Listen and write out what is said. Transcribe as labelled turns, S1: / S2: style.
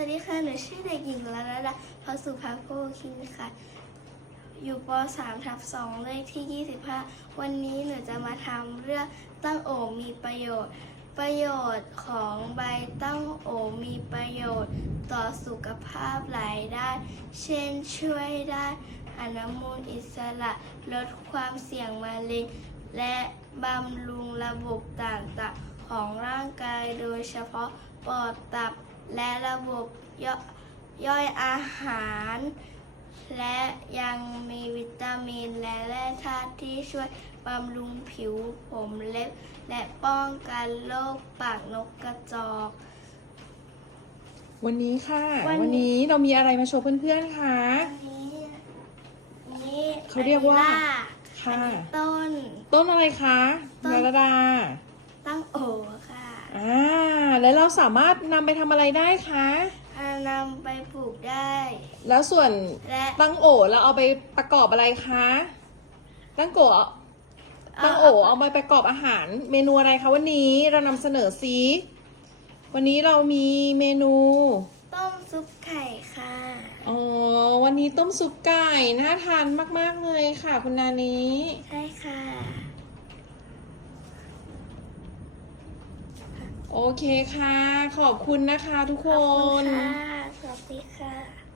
S1: วัสดีค่ะ หนูชื่อเด็กหญิงลดาดาพอสุภาโพคินค่ะ อยู่ป .3 ทับ2เลขที่ 25 วันนี้หนูจะมาทำเรื่องตั้งโอมีประโยชน์ ประโยชน์ของใบตั้งโอมีประโยชน์ต่อสุขภาพหลายด้าน เช่นช่วยได้อนุมูลอิสระลดความเสี่ยงมะเร็งและบำรุงระบบต่างๆของร่างกายโดยเฉพาะปอดตับ และระบบย่อยย่อยอาหาร และยังมีวิตามินและแร่ธาตุที่ช่วยบำรุงผิวผมเล็บ และป้องกันโรคปากนกกระจอก
S2: วันนี้ค่ะ
S1: วันนี้
S2: วันนี้เรามีอะไรมาโชว์เพื่อนๆคะ
S1: อันนี้อันนี้
S2: เขาเรียกว่า
S1: อันนี้ร
S2: ค่ะ
S1: อันนี้ต้น
S2: ต้นอะไรคะ
S1: ต้น
S2: นารดา
S1: ตั้งโอค่ะ
S2: อ่าแล้วเราสามารถนำไปทำอะไรได้คะ
S1: อานำไปปลูกได้
S2: แล้วส่วน
S1: และ
S2: ตั้งโอเราเอาไปประกอบอะไรคะตั้งโกะตั้งโอเอามาประกอบอาหารเมนูอะไรคะวันนี้เรานำเสนอซีวันนี้เรามีเมนู
S1: ต้มซุปไข่ค่ะ
S2: อ๋อวันนี้ต้มซุปไก่น่าทานมาก ๆ เลยค่ะ คุณนานี้
S1: ใช่ค่ะ
S2: โอเคค่ะ ขอบคุณนะคะทุกค
S1: ขอบคุณ
S2: น
S1: ค่ะ สวัสดีค่ะ